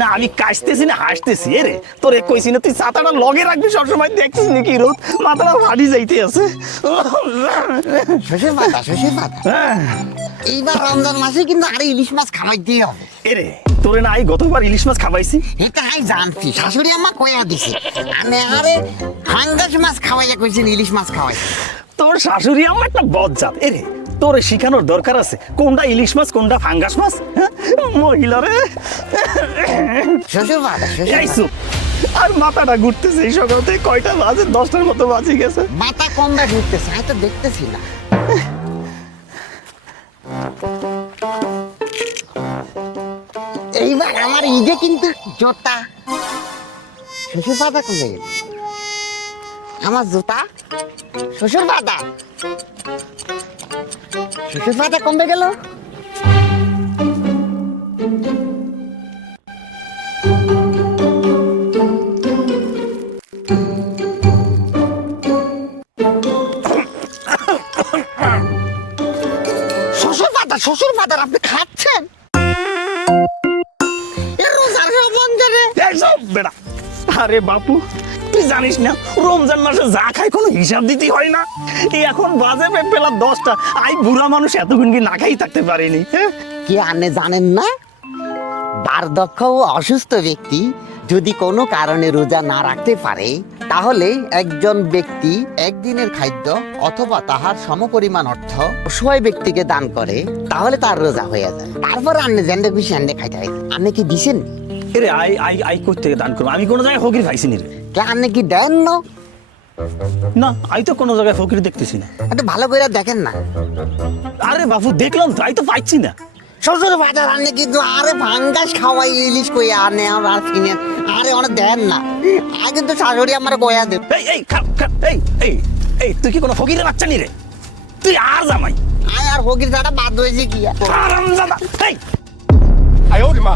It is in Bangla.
না আমি কাশতেছি না হাসতেছি। এরে তোরে কইছি না তুই ছাতাটা লগে রাখবি সবসময়, দেখছিস নাকি রোদ মাথাটা ফাটি যাইতে আছে। এইবার রমজান মাসে কিন্তু আরে ইলিশ মাছ খাওয়াইতেই হবে। এরে তোরে না গতবার ইলিশ মাছ খাওয়াইছি, এটা আমি জানছি, শাশুড়ি আম্মা কইয়া দিছে। আরে ফাঙ্গাস মাছ খাওয়াইয়া কইছেন ইলিশ মাছ খাওয়াইছে। তোর শাশুড়ি আমার একটা বজ্জাত। এরে তোরে শিখানোর দরকার আছে কোনটা ইলিশ মাছ কোনটা ফাঙ্গাস মাছ। মহিলা রে শ্বশুর আর মাথাটা ঘুরতেছে এই সকাল থেকে, কয়টা বাজে 10টার মতো বাজে গেছে। মাথা কোনটা ঘুরতেছে আমি তো দেখতেছি না। এইবার আমার ঈদে কিন্তু জোতা। শ্বশুর পাতা কমে গেল, আমার জুতা। শ্বশুর পাতা কমে গেল। শ্বশুর পাতা আপনি খাচ্ছেন? আরে বাপু তুই জানিস না রমজান মাসে যা খাই কোনো হিসাব দিতে হয় না। এখন বাজে বেলা 10টা, আই বুড়া মানুষ এতক্ষণ কি না খাই থাকতে পারিনি। কি আপনি জানেন না, বার্ধক্য ও অসুস্থ ব্যক্তি যদি কোনো কারণে রোজা না রাখতে পারে তাহলে একজন ব্যক্তি একদিনের খাদ্য অথবা তাহার সমপরিমাণ অর্থ অসহায় ব্যক্তিকে দান করে, তাহলে তার রোজা হয়ে যায়। তারপর আপনি জেন্ডে খুশি এন্ডে খাইতে হয়। আপনি কি দিছেন? এরে আই আই আই করতে দান করবো, আমি কোনো জায়গায় ফকির পাইছি নি রে। কে আপনি কি দেন না? না আই তো কোনো জায়গায় ফকির দেখতেছি না। একটু ভালো করে দেখেন না। আরে বাপু দেখলাম তো, আই তো পাইছি না। শ্বশুর বাজার আনে কিন্তু আরে ভাঙ্গাস খাওয়াই ইলিশ কই আনে আর কিনে আরে অনেক দেন না। আগে কিন্তু শাশুড়ি আমার কয়া দেব। এই এই খা খা এই এই এই তুই কি কোনো ফকিরের বাচ্চা নি রে? তুই আর জামাই আর ফকির দাদা বাদ হয়েছে কি হারামজাদা। এই আয় ওরে মা।